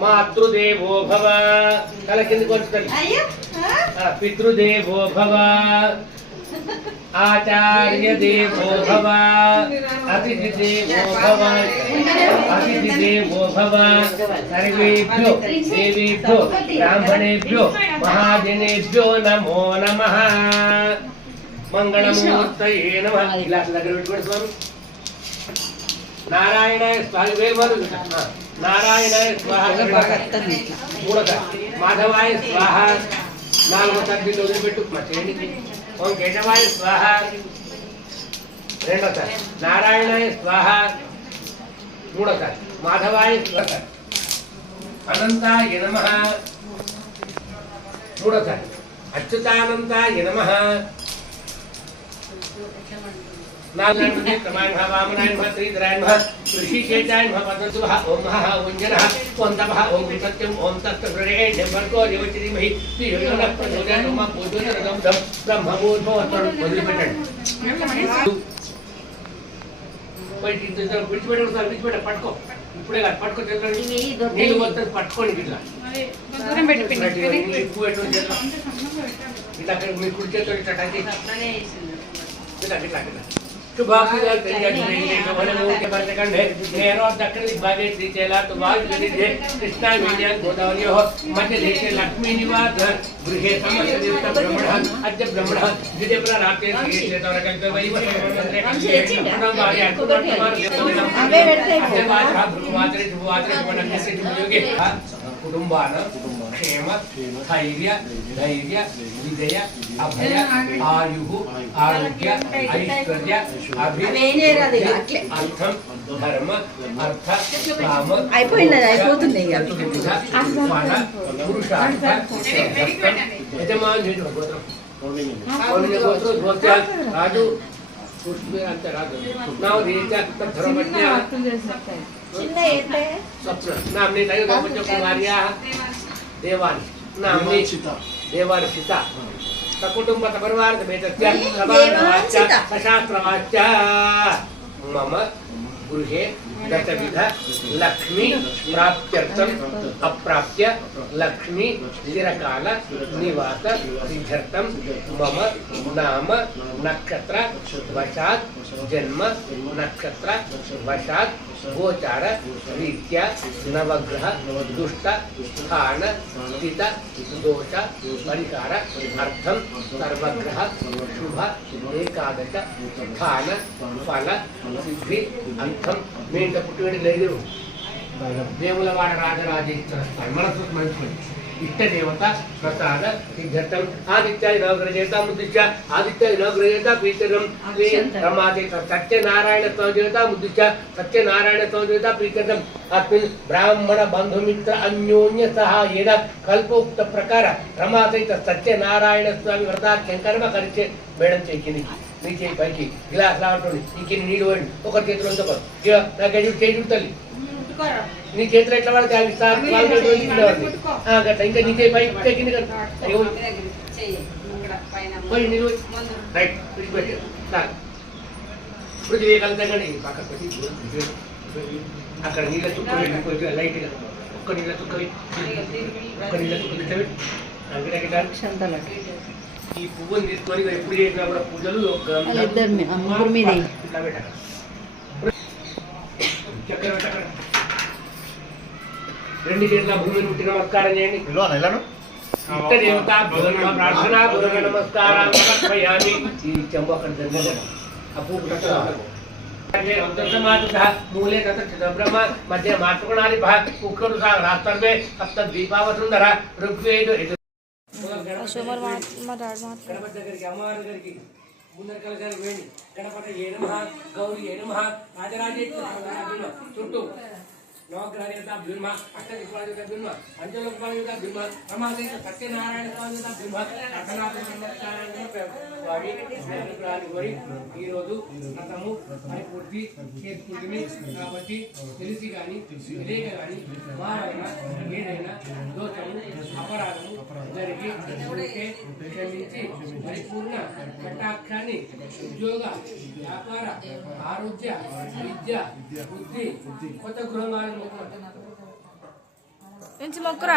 మాతృదేవో భవ తల కిందికి వచ్చుతుంది పితృదేవో భవ ఆచార్య దేవో భవ అతిథి దేవో భవ అతిథి దేవో భవ సర్వేభ్యో దేవేభ్యో బ్రాహ్మణేభ్యో మహాజనేభ్యో నమో నమః మంగళమూర్తయే నమః. గ్లాస్ దగ్గర పెట్టుకోండి స్వామి. నారాయణాయ స్వాహ నారాయణాయ స్వాహ మూడక మాధవాయ స్వాహ నాలుగో తగ్గిలో వదిలిపెట్టు మా చేయండి. ఓం కేశవాయ స్వాహ రెండోసారి నారాయణాయ స్వాహ మూడోసారి మాధవాయ స్వాహ అనంతాయ నమః మూడోసారి అచ్యుతానంతాయ నమః పట్టుకో ఇప్పుడే పట్టుకో నీళ్ళు మొత్తం పట్టుకోండి ఇట్లా ఎక్కువ ఇట్లా మీ కుడి చేతితో ఇట్లా టచ్ ఇట్లా ఇట్లా ఇట్లా शुभांगल दक्षिण दिग्भागे श्रीशैला तुवायुर्विदे कृष्णा वीर्यां गोदावर्योः मध्यदेशे लक्ष्मी निवास गृहे समस्तदेवत ब्रह्मणः अद्य ब्रह्मणः द्वितीयपुर रात्रे श्रीक्षेत्रकल्पे वैवस्वतन्त्रे प्रथमवारे अकुटकुमार देवताः भृगुवाचरे शुभवाचरे शुभनक्षत्रे शुभयोगे कुटुंबान क्षेम धैर्य धैर्य विजय अभय आयु आरोग्य ऐश्वर्य अर्थम धर्म अर्थ काम राजू ನಾವು ಧರ್ಮಜ್ಞ स्वप्न नामने कुमार्या देवानी नामने देवानी सीता सकुटुंब परिवार शास्त्रवाच्य मम गृहे दशविध लक्ष्मी प्राप्त्यर्थम अप्राप्य लक्ष्मी चिरकाल निवास सिद्ध्यर्थम मम नाम नक्षत्र वशात् जन्म नक्षत्र वशात् गोचार रीत्या नवग्रह दुष्ट स्थान स्थित दोष परिहार अर्थम सर्वग्रह शुभ एकादश स्थान फल सिद्धि अर्थम मेन पुट्टी లేదు వేములవాడ రాజరాజేశ్వర స్వామి మనసు స్మరించుకోండి ఇష్ట దేవత ప్రసాద సిద్ధ్యర్థం ఆదిత్యాయ నవగ్రహేత ముద్దిశ్య ఆదిత్యాయ నవగ్రహేత ప్రీతిరం రమాదే సత్యనారాయణ స్వామిదేవత ముద్దిశ్య సత్యనారాయణ స్వామిదేవత ప్రీతిరం అస్మిన్ బ్రాహ్మణ బంధుమిత్ర అన్యోన్య సహాయేన కల్పోక్త ప్రకార రమాసహిత సత్యనారాయణ స్వామి వ్రతాఖ్యం కర్మ కలిసే మేడం చేయింది నీ చేయి పైకి గ్లాస్ లాంటి ఇంక నీళ్ళు పోయండి ఒక చేతిలో నాకు చేయి తల్లి నీ చేతిలో ఎట్లా పడితే అవి గట్ల ఇంకా నీ చేయి పైకి కింద పోయి నీళ్ళు రైట్ విడిచిపెట్టారు పృథివీ కలుతండి పక్కన పెట్టి అక్కడ నీళ్ళ చుక్క పెట్టి లైట్గా ఒక్క నీళ్ళ చుక్క ఒక్క నీళ్ళ చుక్క పెట్టాడు ఈ పువ్వుని తీసుకొని ఎప్పుడు చేసినా కూడా పూజలు చక్కెర పెట్టక్కడ రెండు చేతుల భూమిని ముట్టి నమస్కారం చేయండి ఇష్ట దేవత ప్రార్థన గురుగ నమస్కారం సమర్పయామి ఈ చెంబు అక్కడ జరుగుతుంది ఆ పువ్వు మూలే బ్రహ్మ మధ్య మాతృగుణాది ఉక్కడు రాస్తర్వే సప్త దీపావసుందర ఋగ్వేద గణపతి దగ్గరికి అమ్మవారి దగ్గరికి ముందరకల గారికి వేయండి గణపతి ఏ నమః గౌరీ ఏ నమః రాజరాజేశ్వర చుట్టూ నవగ్రహదేవతాభ్యుర్మ అష్టదిక్పాలదేవతాభ్యుర్మ పంచలోకపాలదేవతాభ్యుర్మ రమాదేవ సత్యనారాయణదేవతాభ్యుర్మ వారి అనుగ్రహాన్ని కోరి ఈరోజు వ్రతము పరిపూర్తి చేసుకుంటుంది కాబట్టి తెలిసి కానీ తెలియక కానీ మా వలన ఏదైనా దోషము అపరాధము జరిగి ఉంటే క్షమించి పరిపూర్ణ కటాక్షాన్ని ఉద్యోగ వ్యాపార ఆరోగ్య విద్య బుద్ధి కొత్త గృహంగా మొక్కురా